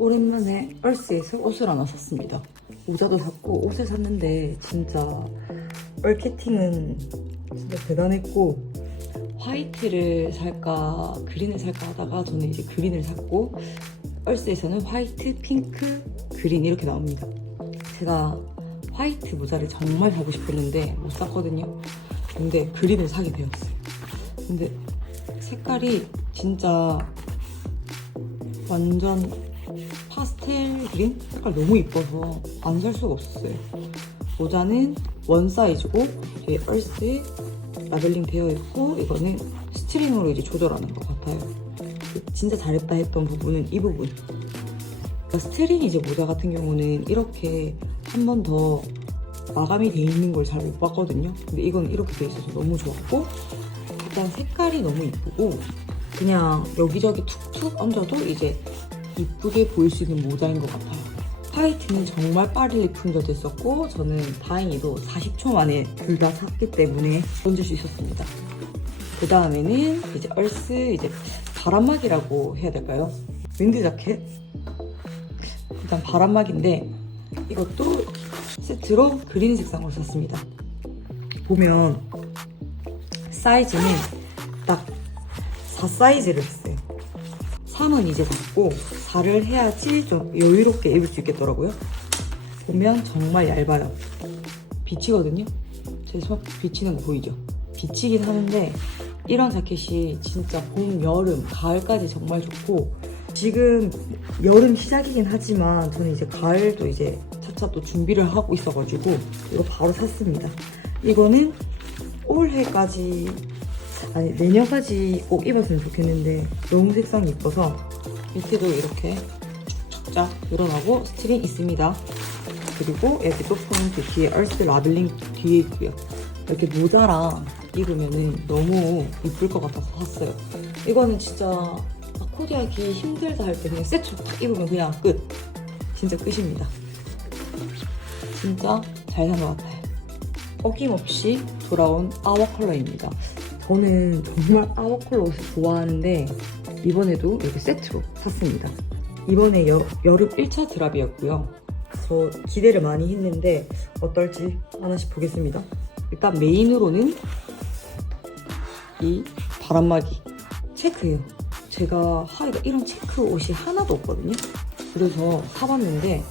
오랜만에 얼스에서 옷을 하나 샀습니다. 모자도 샀고 옷을 샀는데 진짜 얼캐팅은 진짜 대단했고 화이트를 살까 그린을 살까 하다가 저는 이제 그린을 샀고 얼스에서는 화이트, 핑크, 그린 이렇게 나옵니다. 제가 화이트 모자를 정말 사고 싶었는데 못 샀거든요. 근데 그린을 사게 되었어요. 근데 색깔이 진짜 완전 파스텔 그린? 색깔 너무 이뻐서 안 살 수가 없었어요. 모자는 원 사이즈고 뒤에 얼스 라벨링 되어 있고 이거는 스트링으로 이제 조절하는 것 같아요. 진짜 잘했다 했던 부분은 이 부분. 그러니까 스트링 이제 모자 같은 경우는 이렇게 한 번 더 마감이 돼 있는 걸 잘 못 봤거든요. 근데 이건 이렇게 돼 있어서 너무 좋았고 일단 색깔이 너무 이쁘고 그냥 여기저기 툭툭 얹어도 이제 이쁘게 보일 수 있는 모자인 것 같아요. 화이트는 정말 빠르게 품절됐었고 저는 다행히도 40초 만에 둘 다 샀기 때문에 얹을 수 있었습니다. 그 다음에는 이제 얼스 이제 바람막이라고 해야 될까요? 윈드 자켓 일단 바람막인데 이것도 세트로 그린 색상으로 샀습니다. 보면 사이즈는 딱 4 사이즈를 했어요. 3은 이제 닫고 4를 해야지 좀 여유롭게 입을 수 있겠더라고요. 보면 정말 얇아요. 비치거든요. 제 손 비치는 거 보이죠? 비치긴 하는데 이런 자켓이 진짜 봄, 여름, 가을까지 정말 좋고 지금 여름 시작이긴 하지만 저는 이제 가을도 이제 차차 또 준비를 하고 있어가지고 이거 바로 샀습니다. 이거는 올해까지 아니 내년까지 꼭 입었으면 좋겠는데 너무 색상이 이뻐서 밑에도 이렇게 쭉쭉쫙 늘어나고 스트링 있습니다. 그리고 여기 또 포인트 뒤에 얼스 라벨링 뒤에 있고요. 이렇게 모자랑 입으면은 너무 이쁠 것 같아서 샀어요. 이거는 진짜 아, 코디하기 힘들다 할 때 그냥 세트로 딱 입으면 그냥 끝. 진짜 끝입니다. 진짜 잘 산 것 같아요. 어김없이 돌아온 아워 컬러입니다. 저는 정말 아워 컬러 옷을 좋아하는데 이번에도 이렇게 세트로 샀습니다. 이번에 여, 여름 1차 드랍이었고요. 저 기대를 많이 했는데 어떨지 하나씩 보겠습니다. 일단 메인으로는 이 바람막이 체크예요. 제가 하의가 이런 체크 옷이 하나도 없거든요. 그래서 사봤는데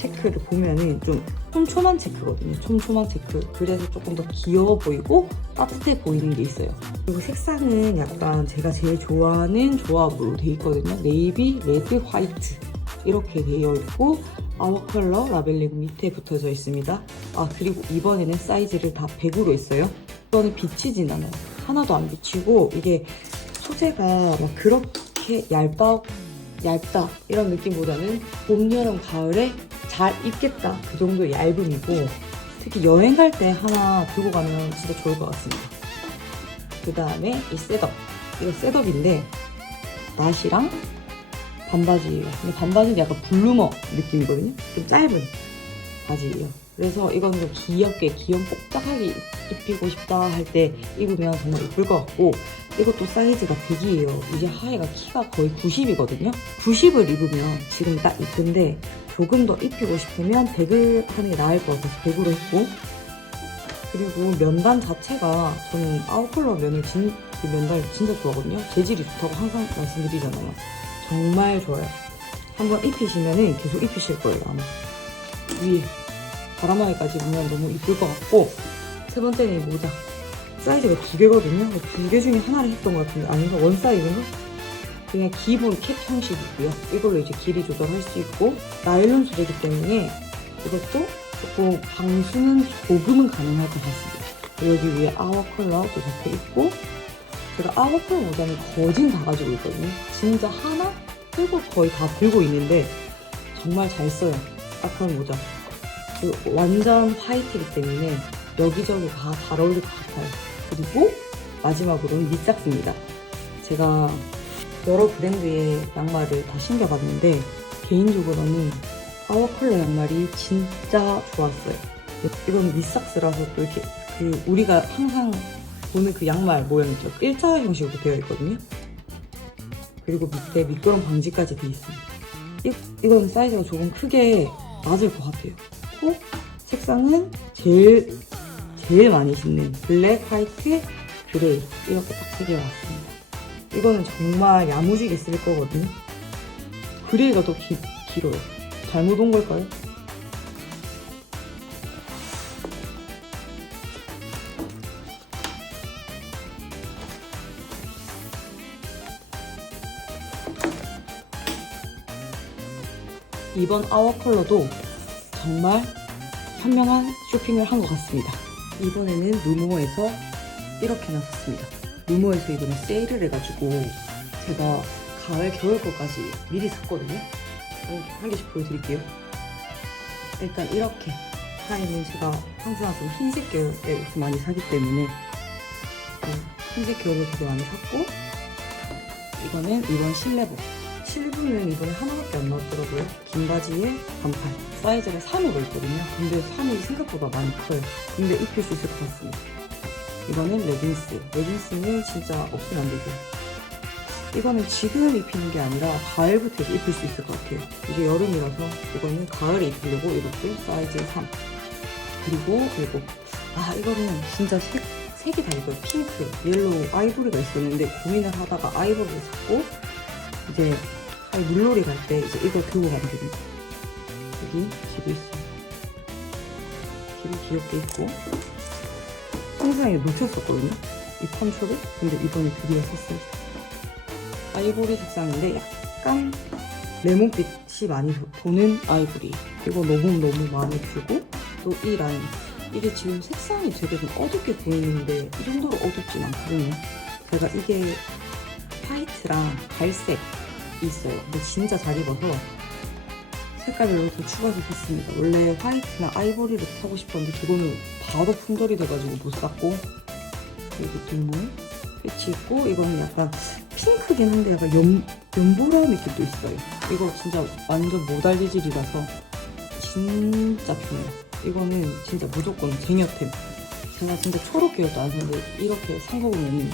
체크를 보면은 좀 촘촘한 체크거든요. 촘촘한 체크. 그래서 조금 더 귀여워 보이고 따뜻해 보이는 게 있어요. 그리고 색상은 약간 제가 제일 좋아하는 조합으로 돼 있거든요. 네이비, 레드, 화이트 이렇게 되어 있고 아워 컬러 라벨링 밑에 붙어져 있습니다. 아 그리고 이번에는 사이즈를 다 100으로 했어요. 이거는 비치진 않아요. 하나도 안 비치고 이게 소재가 막 그렇게 얇다 얇다 이런 느낌보다는 봄, 여름, 가을에 잘 입겠다 그 정도 얇음이고 특히 여행 갈 때 하나 들고 가면 진짜 좋을 것 같습니다. 그 다음에 이 셋업 이거 셋업인데 나시랑 반바지예요. 근데 반바지는 약간 블루머 느낌이거든요. 좀 짧은 바지예요. 그래서 이건 좀 귀엽게 귀염 뽀짝하게 입히고 싶다 할 때 입으면 정말 예쁠 것 같고 이것도 사이즈가 100이에요. 이제 하의가 키가 거의 90이거든요. 90을 입으면 지금 딱 이쁜데 조금 더 입히고 싶으면 100을 하는 게 나을 것 같아서 100으로 했고 그리고 면단 자체가 저는 아웃컬러 면을 진, 그 면단을 진짜 좋아하거든요. 재질이 좋다고 항상 말씀드리잖아요. 정말 좋아요. 한번 입히시면은 계속 입히실 거예요, 아마. 위에 바람막이까지 입으면 너무 이쁠 것 같고 세 번째는 이 모자. 사이즈가 두 개거든요. 두 개 중에 하나를 했던 것 같은데 아닌가? 원 사이즈인가? 그냥 기본 캡 형식이고요. 이걸로 이제 길이 조절할 수 있고 나일론 소재이기 때문에 이것도 조금 방수는 조금은 가능할 것 같습니다. 여기 위에 아워 컬러도 적혀 있고 제가 아워 컬러 모자는 거진 다 가지고 있거든요. 진짜 하나 들고 거의 다 들고 있는데 정말 잘 써요. 아컬 모자. 그리고 완전 화이트이기 때문에 여기저기 다 잘 어울릴 것 같아요. 그리고 마지막으로는 밑삭스입니다. 제가 여러 브랜드의 양말을 다 신겨봤는데 개인적으로는 아워 컬러 양말이 진짜 좋았어요. 이건 밑삭스라서 또 이렇게 그 우리가 항상 보는 그 양말 모양 있죠? 일자 형식으로 되어 있거든요. 그리고 밑에 미끄럼 방지까지 되어 있습니다. 이 이건 사이즈가 조금 크게 맞을 것 같아요. 고 색상은 제일 제일 많이 신는 블랙, 화이트, 그레이 이렇게 딱 세 개가 왔습니다. 이거는 정말 야무지게 쓸 거거든요. 그레이가 더 기, 길어요. 잘못 온 걸까요? 이번 아워 컬러도 정말 현명한 쇼핑을 한 것 같습니다. 이번에는 루모에서 이렇게 나섰습니다. 루모에서 이번에 세일을 해가지고 제가 가을, 겨울 거까지 미리 샀거든요. 한, 한 개씩 보여드릴게요. 일단 이렇게 하에는 제가 항상 좀 흰색 계열의 옷을 많이 사기 때문에 어, 흰색 계열을 되게 많이 샀고 이거는 이번 실내복 7분은 이번에 하나밖에 안 나왔더라고요. 긴 바지에 반팔. 사이즈가 3으로 있거든요. 근데 3이 생각보다 많이 커요. 근데 입힐 수 있을 것 같습니다. 이거는 레깅스. 레깅스는 진짜 없으면 안 되죠. 이거는 지금 입히는 게 아니라 가을부터 입힐 수 있을 것 같아요. 이제 여름이라서 이거는 가을에 입히려고 이것도 사이즈 3. 그리고 그리고 아 이거는 진짜 색, 색이 다 이거예요. 핑크, 옐로우, 아이보리가 있었는데 고민을 하다가 아이보리를 샀고 이제 아이 물놀이 갈 때 이제 이거 들고 가면 됩니다. 여기 집이 있어요. 집이 귀엽게 있고 항상 이거 놓쳤었거든요. 이 펀초를 근데 이번에 드디어 샀어요. 아이보리 색상인데 약간 레몬빛이 많이 도- 도는 아이보리. 이거 너무 너무 마음에 들고 또 이 라인 이게 지금 색상이 되게 좀 어둡게 보이는데 이 정도로 어둡진 않거든요. 제가 이게 화이트랑 갈색 있어요. 근데 진짜 잘 입어서 색깔을 이렇게 추가해서 샀습니다. 원래 화이트나 아이보리를 사고 싶었는데 그거는 바로 품절이 돼가지고 못 샀고 그리고 뒷물 패치 있고 이거는 약간 핑크긴 한데 약간 연, 연보라 느낌도 있어요. 이거 진짜 완전 모달 재질이라서 진짜 편해요. 이거는 진짜 무조건 쟁여템. 제가 진짜 초록 계열도 안 샀는데 이렇게 산거 보면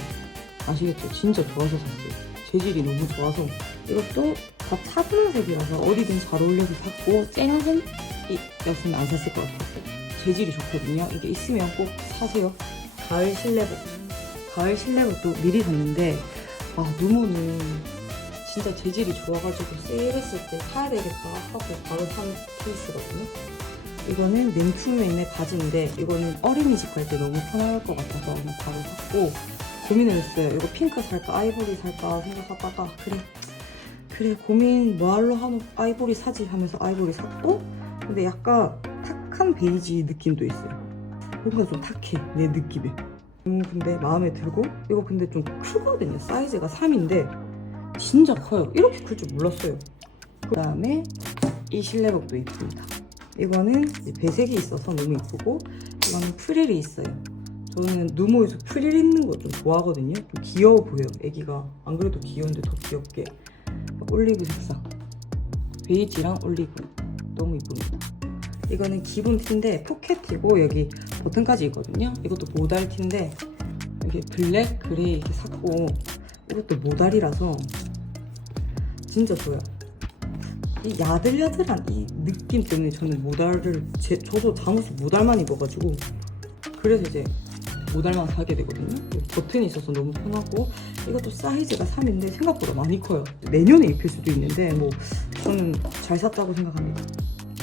아시겠죠? 진짜 좋아서 샀어요. 재질이 너무 좋아서 이것도 다 차분색이라서 어디든 잘 어울려서 샀고 쨍색이었으면 안 샀을 것 같았어요. 재질이 좋거든요. 이게 있으면 꼭 사세요. 가을 실내복. 가을 실내복도 미리 샀는데 아 누모는 진짜 재질이 좋아가지고 세일했을 때 사야 되겠다 하고 바로 산 케이스거든요. 이거는 맨투맨의 바지인데 이거는 어린이집 갈 때 너무 편할 것 같아서 바로 샀고 고민을 했어요. 이거 핑크 살까 아이보리 살까 생각하다가 그래 그래 고민 뭐할로 하면 아이보리 사지 하면서 아이보리 샀고 근데 약간 탁한 베이지 느낌도 있어요. 뭔가 좀 탁해 내 느낌에. 음 근데 마음에 들고 이거 근데 좀 크거든요. 사이즈가 3인데 진짜 커요. 이렇게 클 줄 몰랐어요. 그 다음에 이 실내복도 이쁩니다. 이거는 배색이 있어서 너무 이쁘고 이거는 프릴이 있어요. 저는 누모에서 프릴 있는 거 좀 좋아하거든요. 좀 귀여워 보여요. 애기가 안 그래도 귀여운데 더 귀엽게 올리브 색상 베이지랑 올리브 너무 이쁩니다. 이거는 기본 티인데 포켓이고 여기 버튼까지 있거든요. 이것도 모달 티인데 이게 블랙 그레이 이렇게 샀고 이것도 모달이라서 진짜 좋아요. 이 야들야들한 이 느낌 때문에 저는 모달을 제, 저도 잠옷을 모달만 입어가지고 그래서 이제 모달만 사게 되거든요. 버튼이 있어서 너무 편하고 이것도 사이즈가 3인데 생각보다 많이 커요. 내년에 입힐 수도 있는데 뭐 저는 잘 샀다고 생각합니다.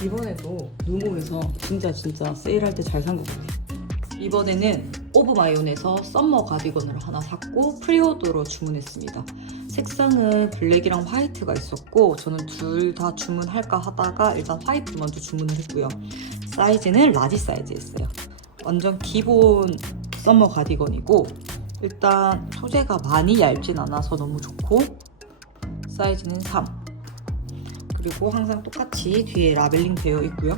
이번에도 누모에서 진짜 진짜 세일할 때 잘 산 것 같아요. 이번에는 오브마이온에서 썸머 가디건을 하나 샀고 프리오더로 주문했습니다. 색상은 블랙이랑 화이트가 있었고 저는 둘 다 주문할까 하다가 일단 화이트 먼저 주문을 했고요. 사이즈는 라지 사이즈였어요. 완전 기본 썸머 가디건이고 일단 소재가 많이 얇진 않아서 너무 좋고 사이즈는 3 그리고 항상 똑같이 뒤에 라벨링 되어 있고요.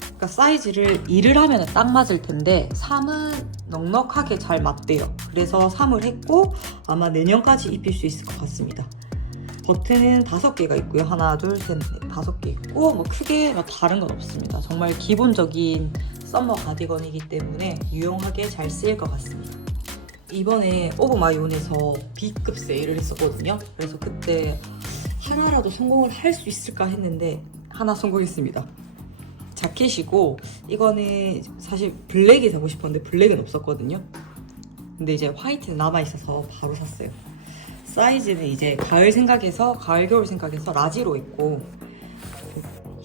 그러니까 사이즈를 2를 하면 딱 맞을 텐데 3은 넉넉하게 잘 맞대요. 그래서 3을 했고 아마 내년까지 입힐 수 있을 것 같습니다. 버튼은 다섯 개가 있고요. 하나, 둘, 셋, 넷, 다섯 개 있고 뭐 크게 뭐 다른 건 없습니다. 정말 기본적인 썸머 가디건이기 때문에 유용하게 잘 쓰일 것 같습니다. 이번에 오브마이온에서 B급 세일을 했었거든요. 그래서 그때 하나라도 성공을 할 수 있을까 했는데 하나 성공했습니다. 자켓이고 이거는 사실 블랙이 사고 싶었는데 블랙은 없었거든요. 근데 이제 화이트는 남아 있어서 바로 샀어요. 사이즈는 이제 가을 생각해서 가을 겨울 생각해서 라지로 있고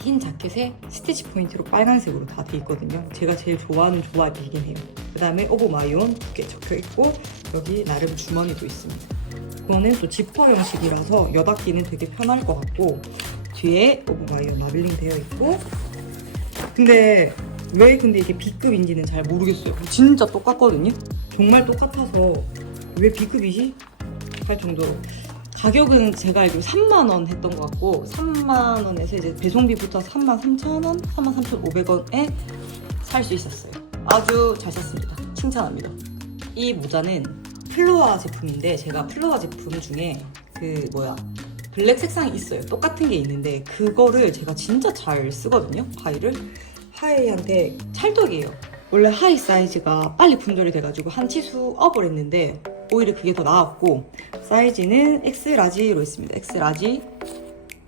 흰 자켓에 스티치 포인트로 빨간색으로 다 돼 있거든요. 제가 제일 좋아하는 조합이긴 해요. 그 다음에 오버마이온 두께 적혀 있고 여기 나름 주머니도 있습니다. 이거는 또 지퍼 형식이라서 여닫기는 되게 편할 것 같고 뒤에 오버마이온 마블링 되어 있고 근데 왜 근데 이게 B급인지는 잘 모르겠어요. 진짜 똑같거든요. 정말 똑같아서 왜 B급이지? 할 정도로 가격은 제가 알기로 3만 원 했던 것 같고 3만 원에서 이제 배송비 붙어서 3만 3천 원, 3만 3,500원에 살 수 있었어요. 아주 잘 샀습니다. 칭찬합니다. 이 모자는 플로아 제품인데 제가 플로아 제품 중에 그 뭐야 블랙 색상이 있어요. 똑같은 게 있는데 그거를 제가 진짜 잘 쓰거든요. 하이를 하이한테 찰떡이에요. 원래 하이 사이즈가 빨리 분절이 돼가지고 한 치수 업을 했는데 오히려 그게 더 나았고 사이즈는 X 라지로 있습니다. X 라지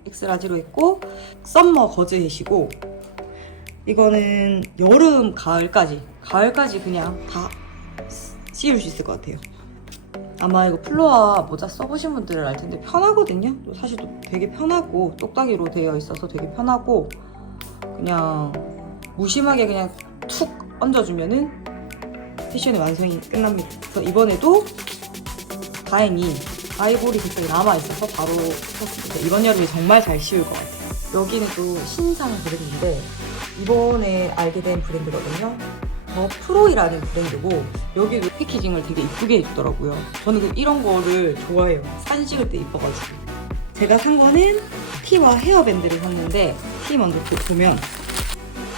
X 라지로 있고 썸머 거즈 햇이고 이거는 여름 가을까지 가을까지 그냥 다 씌울 수 있을 것 같아요. 아마 이거 플로아 모자 써보신 분들은 알 텐데 편하거든요. 또 사실 또 되게 편하고 똑딱이로 되어 있어서 되게 편하고 그냥 무심하게 그냥 툭 얹어주면은 패션의 완성이 끝납니다. 그래서 이번에도 다행히 아이보리 색깔이 남아있어서 바로 샀습니다. 이번 여름에 정말 잘 씌울 것 같아요. 여기는 또 신상 브랜드인데 이번에 알게 된 브랜드거든요. 더 프로이라는 브랜드고 여기도 패키징을 되게 이쁘게 해주더라고요. 저는 그 이런 거를 좋아해요. 사진 찍을 때 이뻐가지고. 제가 산 거는 티와 헤어밴드를 샀는데 티 먼저 보- 보면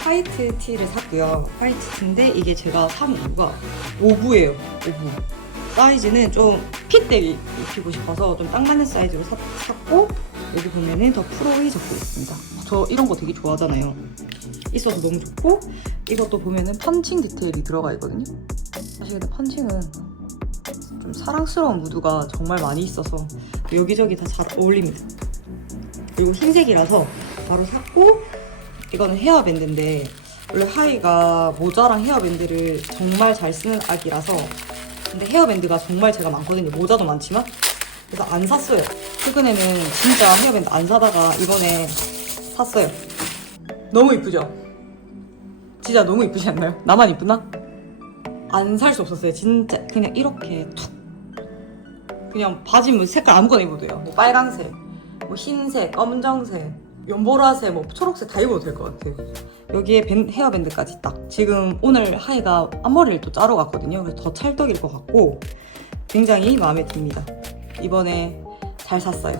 화이트 티를 샀고요. 화이트 티인데 이게 제가 산 이유가 오브예요. 오브. 사이즈는 좀 핏대 입히고 싶어서 좀 딱 맞는 사이즈로 사- 샀고 여기 보면은 더 프로이 적혀 있습니다. 저 이런 거 되게 좋아하잖아요. 있어서 너무 좋고 이것도 보면은 펀칭 디테일이 들어가 있거든요. 사실 근데 펀칭은 좀 사랑스러운 무드가 정말 많이 있어서 여기저기 다 잘 어울립니다. 그리고 흰색이라서 바로 샀고 이거는 헤어밴드인데 원래 하이가 모자랑 헤어밴드를 정말 잘 쓰는 악이라서 근데 헤어밴드가 정말 제가 많거든요. 모자도 많지만 그래서 안 샀어요. 최근에는 진짜 헤어밴드 안 사다가 이번에 샀어요. 너무 이쁘죠? 진짜 너무 이쁘지 않나요? 나만 이쁘나? 안 살 수 없었어요. 진짜 그냥 이렇게 툭 그냥 바지 뭐 색깔 아무거나 입어도 돼요. 뭐 빨강색, 뭐 흰색, 검정색, 연보라색, 뭐 초록색 다 입어도 될 것 같아요. 여기에 밴- 헤어밴드까지 딱. 지금 오늘 하이가 앞머리를 또 자러 갔거든요. 그래서 더 찰떡일 것 같고 굉장히 마음에 듭니다. 이번에 잘 샀어요.